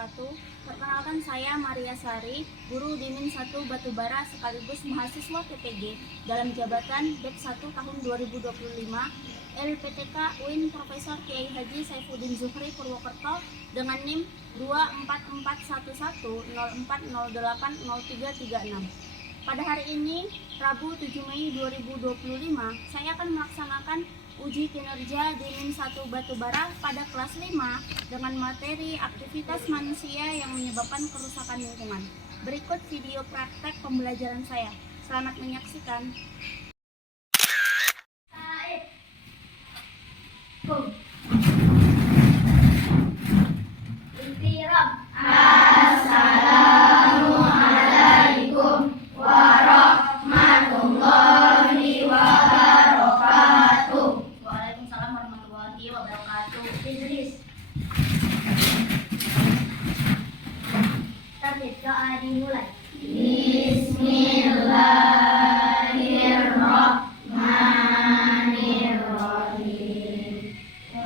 wabarakatuh. Perkenalkan, saya Maria Sari, guru Dimin 1 Batubara sekaligus mahasiswa PPG dalam jabatan BEP 1 tahun 2025 LPTK UIN Profesor Kiai Haji Saifuddin Zuhri Purwokerto dengan NIM 2441104080336. Pada hari ini, Rabu 7 Mei 2025, saya akan melaksanakan uji kinerja Dimin 1 Batubara pada kelas 5 dengan materi aktivitas manusia yang menyebabkan kerusakan lingkungan. Berikut video praktek pembelajaran saya. Selamat menyaksikan. Assalamualaikum warahmatullahi wabarakatuh. Waalaikumsalam warahmatullahi wabarakatuh. Idris. Tapi doa dimulai. Bismillahirrahmanirrahim.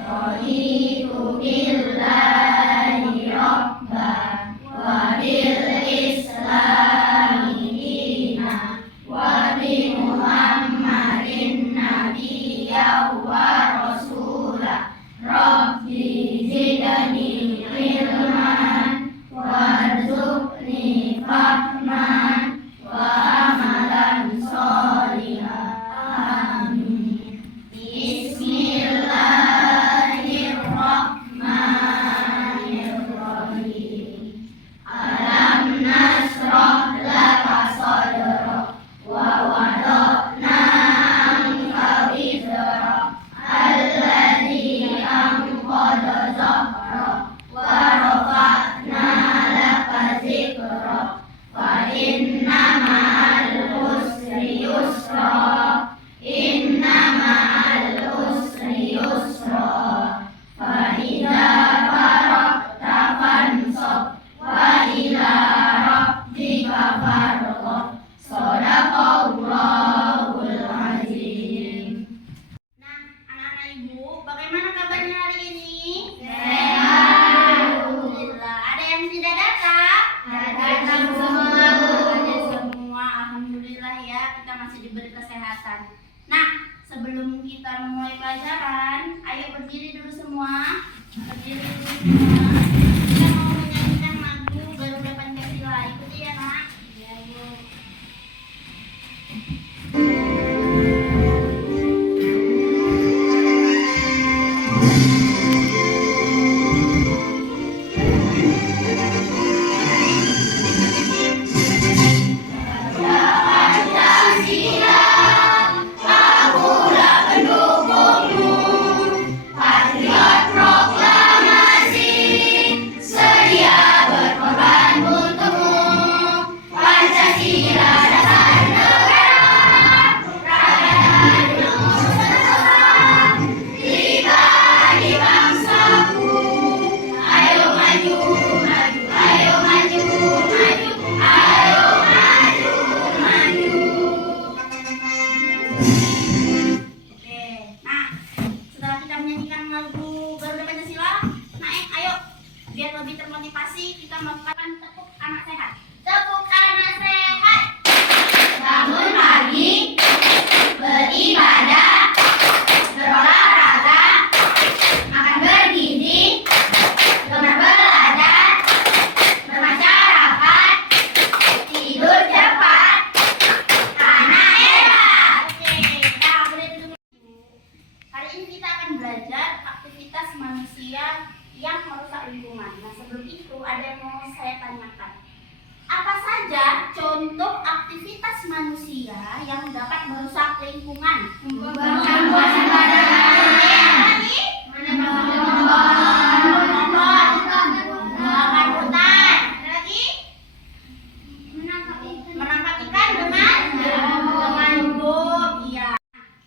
Raditu billahi rabban wa bil islami dina wa bi Muhammadin nabiyyan wa rasulah. Rabbi zidni ilman warzuqni fahman wa amalan sholihan. Amin. Bismillahirrahmanirrahim. Alam nashrah laka sadrak wa wada'na anka wizrak alladzi anqadha dhahrak wa rafa'na laka zikrak fa inna ma'al usri yusra inna ma'al usri yusra fa idza faragta fansab wa ila rabbika farghab. Shadaqallahul azim. Nah, anak-anak ibu, bagaimana kabarnya hari ini? Sehat. Alhamdulillah. Ada yang tidak datang? Datang semua, Bu. Ada semua. Alhamdulillah ya, kita masih diberi kesehatan. Nah, sebelum kita memulai pelajaran, ayo berdiri dulu semua. Berdiri dulu semua. Kita mau menyanyikan lagu Garuda Pancasila. Ikuti ya, Nak. Iya, Bu. Patriot proklamasi, sedia berkorban untukmu. Pancasila dasar negara, rakyat Nusantara, pribadi bangsaku. Ayo maju, maju, ayo maju, maju, ayo maju, maju. Oke, nah setelah kita menyanyikan lagu Garuda Pancasila, naik ayo biar lebih termotivasi kita melakukan tepuk anak sehat. Tepuk anak sehat. Bangun pagi, beribadah, berolahraga, makan bergizi, gemar belajar, bermasyarakat, tidur cepat, karena hebat. Oke, nah boleh duduk. Hari ini kita akan belajar aktivitas manusia yang merusak lingkungan. Nah sebelum itu ada yang mau saya tanyakan. Apa saja contoh aktivitas manusia yang dapat merusak lingkungan? Membuang buah sembarangan, Membakar hutan. Ada lagi? Menangkap ikan dengan bom. Iya.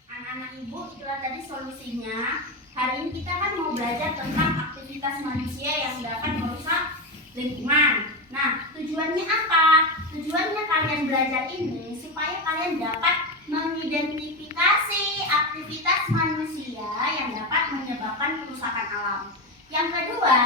Anak-anak ibu, itulah tadi solusinya. Hari ini kita kan mau belajar tentang aktivitas manusia yang dapat merusak lingkungan. Nah, tujuannya apa? Tujuannya kalian belajar ini supaya kalian dapat mengidentifikasi aktivitas manusia yang dapat menyebabkan kerusakan alam. Yang kedua,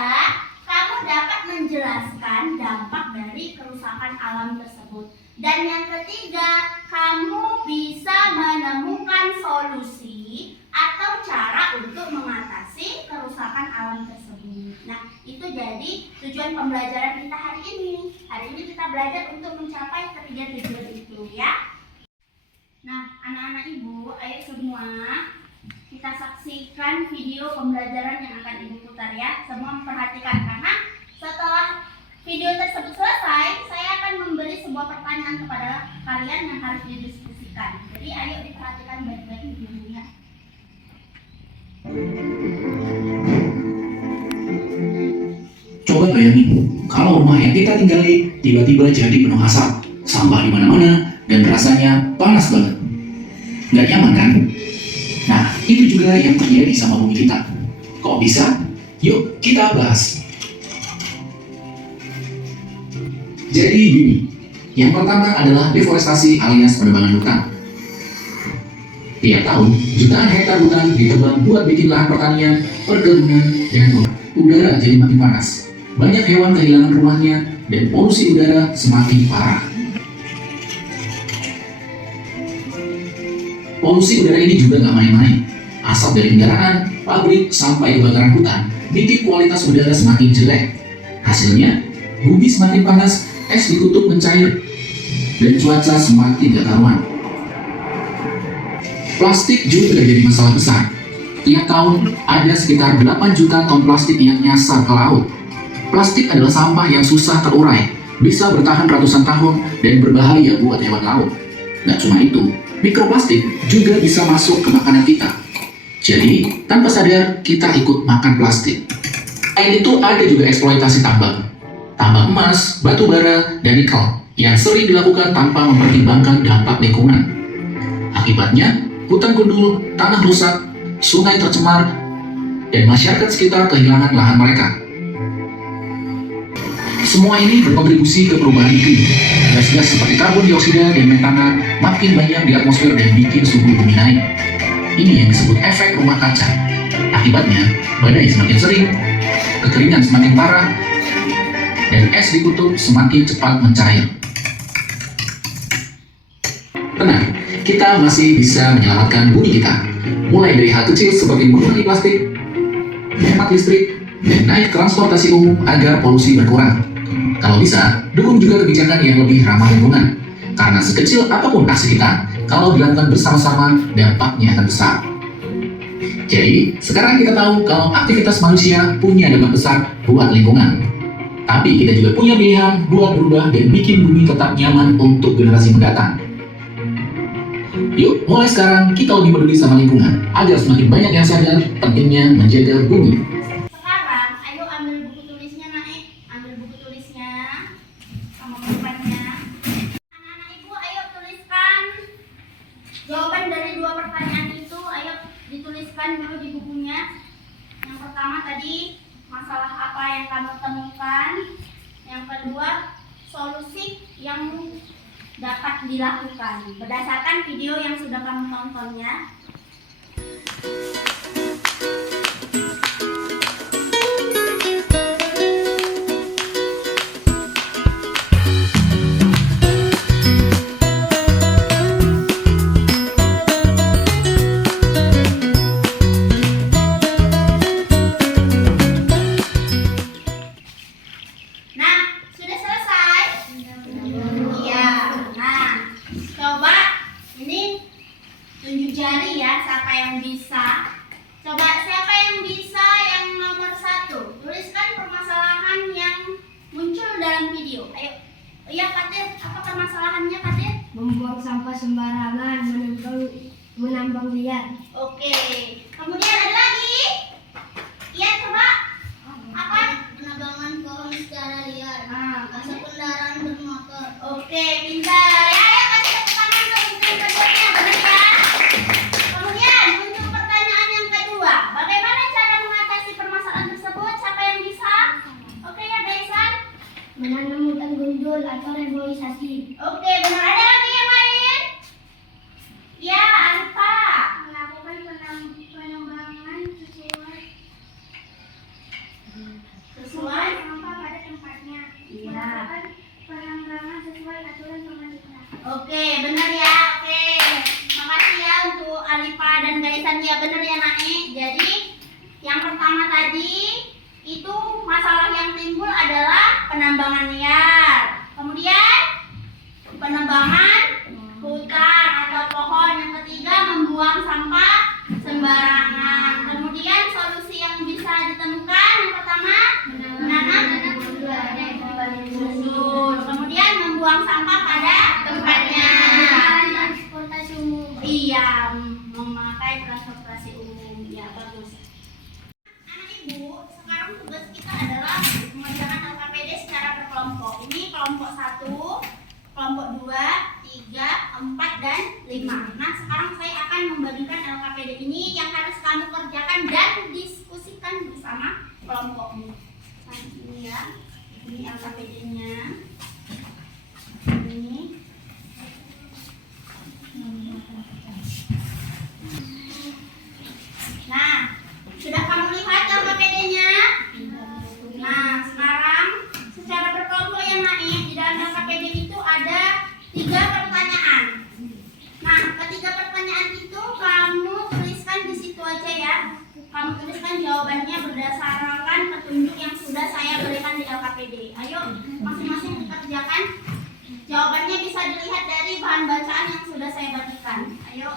kamu dapat menjelaskan dampak dari kerusakan alam tersebut. Dan yang ketiga, kamu bisa menemukan solusi atau cara untuk mengatasi kerusakan alam tersebut. Nah, itu jadi tujuan pembelajaran kita hari ini. Hari ini kita belajar untuk mencapai ketiga tujuan itu ya. Nah, anak-anak ibu, ayo semua kita saksikan video pembelajaran yang akan ibu putar ya. Semua memperhatikan karena setelah video tersebut selesai, saya akan memberi sebuah pertanyaan kepada kalian yang harus didiskusikan. Jadi ayo diperhatikan baik-baik videonya. Coba bayangin, kalau rumah yang kita tinggali tiba-tiba jadi penuh asap, sampah di mana-mana, dan rasanya panas banget. Nggak nyaman kan? Nah, itu juga yang terjadi sama bumi kita. Kok bisa? Yuk, kita bahas. Jadi gini, yang pertama adalah deforestasi alias penebangan hutan. Tiap tahun, jutaan hektar hutan ditebang buat bikin lahan pertanian, perkebunan, dan udara jadi makin panas. Banyak hewan kehilangan rumahnya, dan polusi udara semakin parah. Polusi udara ini juga nggak main-main. Asap dari kendaraan, pabrik, sampai kebakaran hutan bikin kualitas udara semakin jelek. Hasilnya, bumi semakin panas, es di kutub mencair, dan cuaca semakin gak karuan. Plastik juga jadi masalah besar. Tiap tahun ada sekitar 8 juta ton plastik yang nyasar ke laut. Plastik adalah sampah yang susah terurai, bisa bertahan ratusan tahun, dan berbahaya buat hewan laut. Gak cuma itu, mikroplastik juga bisa masuk ke makanan kita. Jadi, tanpa sadar, kita ikut makan plastik. Selain itu, ada juga eksploitasi tambang. Tambang emas, batu bara, dan nikel yang sering dilakukan tanpa mempertimbangkan dampak lingkungan. Akibatnya, hutan gundul, tanah rusak, sungai tercemar, dan masyarakat sekitar kehilangan lahan mereka. Semua ini berkontribusi ke perubahan iklim. Gas-gas seperti karbon dioksida dan metana makin banyak di atmosfer dan bikin suhu bumi naik. Ini yang disebut efek rumah kaca. Akibatnya, badai semakin sering, kekeringan semakin parah, dan es di kutub semakin cepat mencair. Tenang, kita masih bisa menyelamatkan bumi kita. Mulai dari hal kecil seperti mengurangi plastik, hemat listrik, dan naik transportasi umum agar polusi berkurang. Kalau bisa, dukung juga kebijakan yang lebih ramah lingkungan. Karena sekecil apapun aksi kita, kalau dilakukan bersama-sama, dampaknya akan besar. Jadi, sekarang kita tahu kalau aktivitas manusia punya dampak besar buat lingkungan. Tapi kita juga punya pilihan buat berubah dan bikin bumi tetap nyaman untuk generasi mendatang. Yuk, mulai sekarang kita lebih peduli sama lingkungan, agar semakin banyak yang sadar pentingnya menjaga bumi. Sekarang, ayo ambil buku tulisnya, Naik. Ambil buku tulisnya sama pulpennya. Anak-anak ibu, ayo tuliskan jawaban dari 2 pertanyaan itu. Ayo dituliskan dulu di bukunya. Yang pertama tadi, masalah apa yang kamu temukan. Yang kedua, solusi yang dapat dilakukan berdasarkan video yang sudah kamu tontonnya. Jari ya, siapa yang bisa? Coba siapa yang bisa yang nomor 1? Tuliskan permasalahan yang muncul dalam video. Ayo. Iya, Katir, apa permasalahannya, Katir? Membuang sampah sembarangan, menambang liar. Oke. Kemudian ada lagi? Iya, coba. Apa? Penebangan pohon secara liar. Asap kendaraan bermotor. Oke, pintar. Ya, ayo kasih tepuk tangan untuk yang keduanya, benar kan? Kemudian untuk pertanyaan yang kedua, bagaimana cara mengatasi permasalahan tersebut? Siapa yang bisa? Oke ya, Daisan. Menanam hutan gundul atau reboisasi. Oke, benar. Ada lagi yang lain? Ya, Alfa. Melakukan pengembangan sesuai Sesuai sampah pertama tadi itu masalah yang timbul adalah penambangan liar. Kemudian penebangan hutan atau pohon. Yang ketiga membuang sampah sembarangan. Kemudian solusi yang bisa ditemukan yang pertama menanam gundul. Kemudian membuang sampah pada tempatnya. Transportasi umum. Iya, memakai transportasi umum. Ya, bagus. Anak ibu, sekarang tugas kita adalah mengerjakan LKPD secara berkelompok. Ini kelompok 1, kelompok 2, 3, 4, dan 5. Nah, sekarang saya akan membagikan LKPD ini yang harus kamu kerjakan dan diskusikan bersama kelompokmu. Nah, ini ya. Ini LKPD-nya. Ini. Nah, sudah kamu lihat LKPD-nya? Nah, sekarang secara berkelompok yang naik di dalam LKPD itu ada 3 pertanyaan. Nah, ketiga pertanyaan itu kamu tuliskan di situ aja ya. Kamu tuliskan jawabannya berdasarkan petunjuk yang sudah saya berikan di LKPD. Ayo, masing-masing dikerjakan. Jawabannya bisa dilihat dari bahan bacaan yang sudah saya bagikan. Ayo.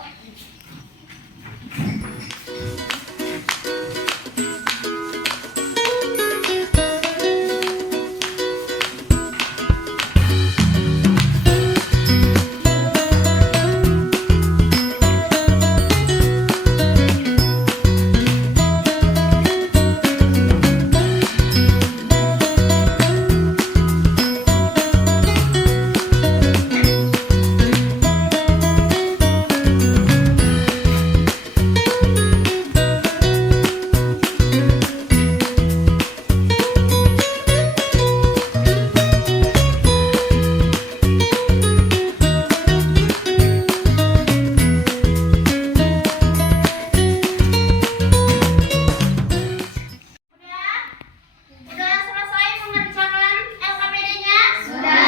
Sudah selesai mengerjakan LKPD-nya? Sudah.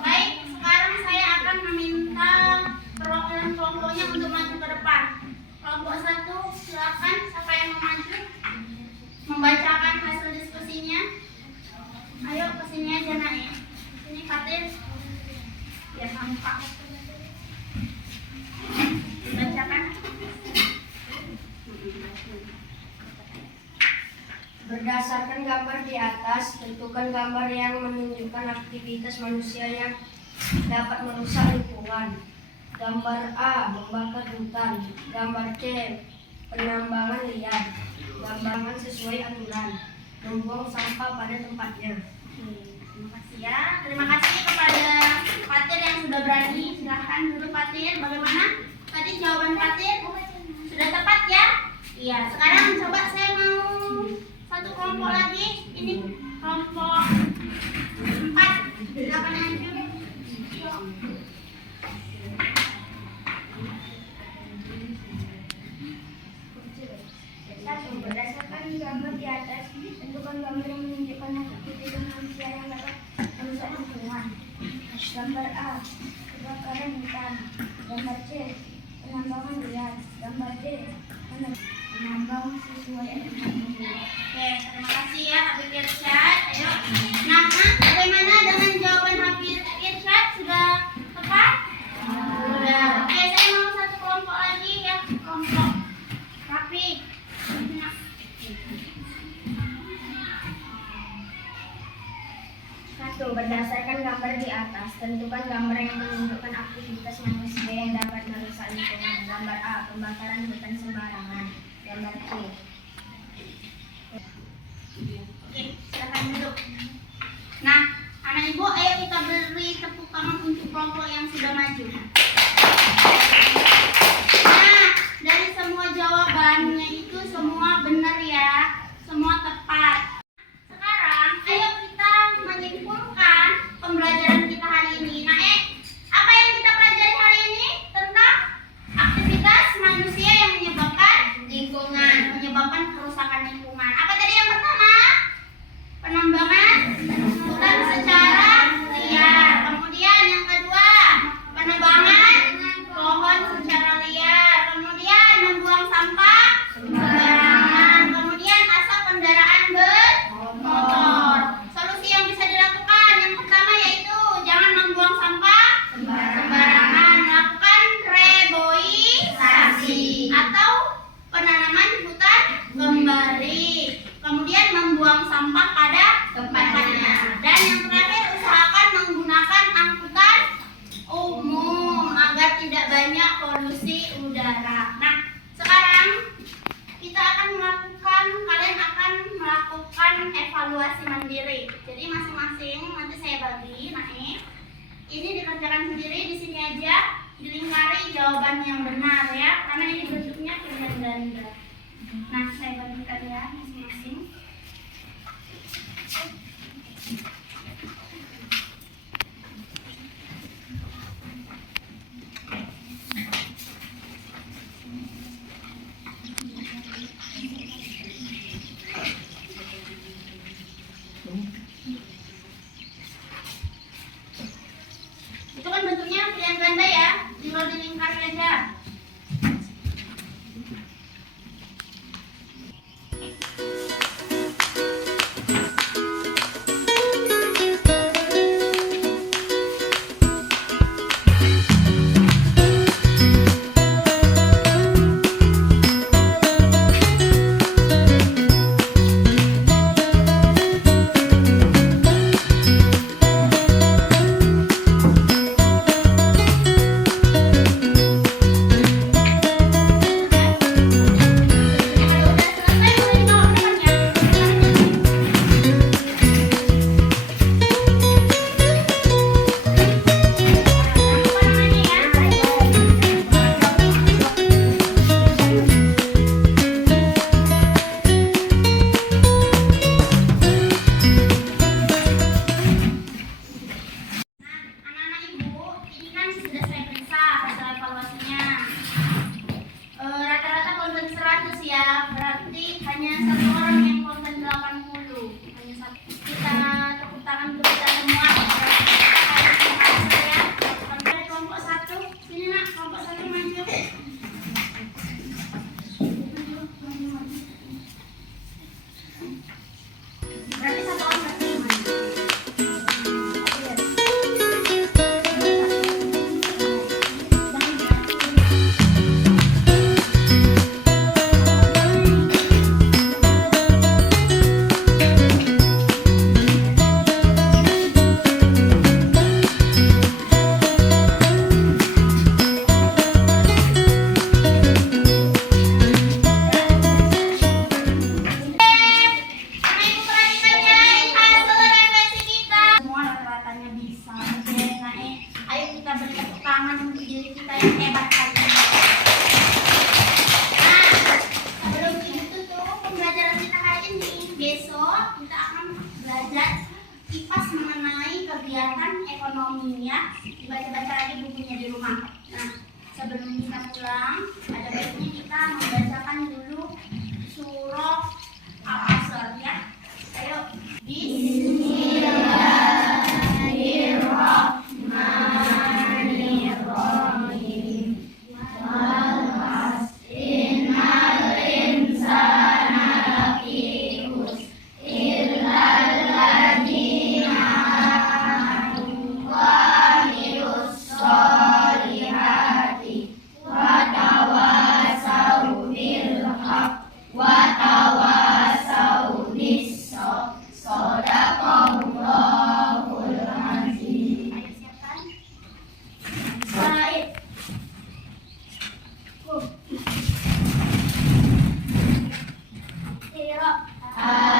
Baik, sekarang saya akan meminta perwakilan kelompoknya untuk maju ke depan. Kelompok 1, silakan siapa yang mau maju membacakan hasil diskusinya. Ayo ke sini aja nak ya. Sini Fatir. Biar nampak. Bacakan. Berdasarkan gambar di atas, tentukan gambar yang menunjukkan aktivitas manusia yang dapat merusak lingkungan. Gambar A, membakar hutan. Gambar C, penambangan liar. Gambar sesuai aturan. Membuang sampah pada tempatnya. Terima kasih ya. Terima kasih kepada Fatir yang sudah berani. Silahkan dulu Fatir. Bagaimana? Tadi jawaban Fatir sudah tepat ya? Iya. Sekarang coba saya mau satu kelompok lagi. Ini kelompok 4. Silakan maju. Berdasarkan gambar di atas, tentukan gambar yang menunjukkan aktivitas manusia yang dapat merusak lingkungan. Gambar A, kebakaran hutan. Gambar C, penambangan liar. Gambar D, penambang sesuai aturan. Oke, terima kasih ya Habib Irsyad. Ayo. Nah, bagaimana dengan jawaban Habib Irsyad? Sudah tepat? Sudah. Oke, saya mau satu kelompok lagi ya. Kelompok Rafi. Satu, berdasarkan gambar di atas, tentukan gambar yang menunjukkan aktivitas manusia yang dapat merusak lingkungan. Gambar A, pembakaran hutan sembarangan. Gambar C. Oke, silakan duduk. Nah, anak ibu, ayo kita beri tepuk tangan untuk kelompok yang sudah maju. Nah, dari semua jawabannya itu semua benar ya, semua tepat. Sekarang, ayo kita menyimpulkan pembelajaran kita hari ini. Nah, apa yang kita pelajari hari ini? Tentang aktivitas manusia yang menyebabkan lingkungan, menyebabkan Kemudian membuang sampah pada tempatnya. Dan yang terakhir, usahakan menggunakan angkutan umum agar tidak banyak polusi udara. Nah, sekarang kalian akan melakukan evaluasi mandiri. Jadi masing-masing nanti saya bagi naik. Ini dikerjakan sendiri di sini aja, dilingkari jawaban yang benar ya, karena ini bentuknya pilihan ganda. Nah, saya bagikan ya masing-masing. Itu kan bentuknya pilihan ganda ya, tinggal dilingkari aja. Berarti hanya satu orang yang konten 80. Hanya satu. Kita tepuk tangan untuk kita semua. Dari kelompok 1. Sini nak, kelompok 1 maju. Berarti satu orang berarti maju. Besok kita akan belajar kipas mengenai kegiatan ekonominya. Dibaca-baca lagi bukunya di rumah. Nah, sebelum kita pulang, ada baiknya kita membacakan dulu surah Al-Asr ya. Ayo. Bismillahirrahmanirrahim. Ayo siapkan.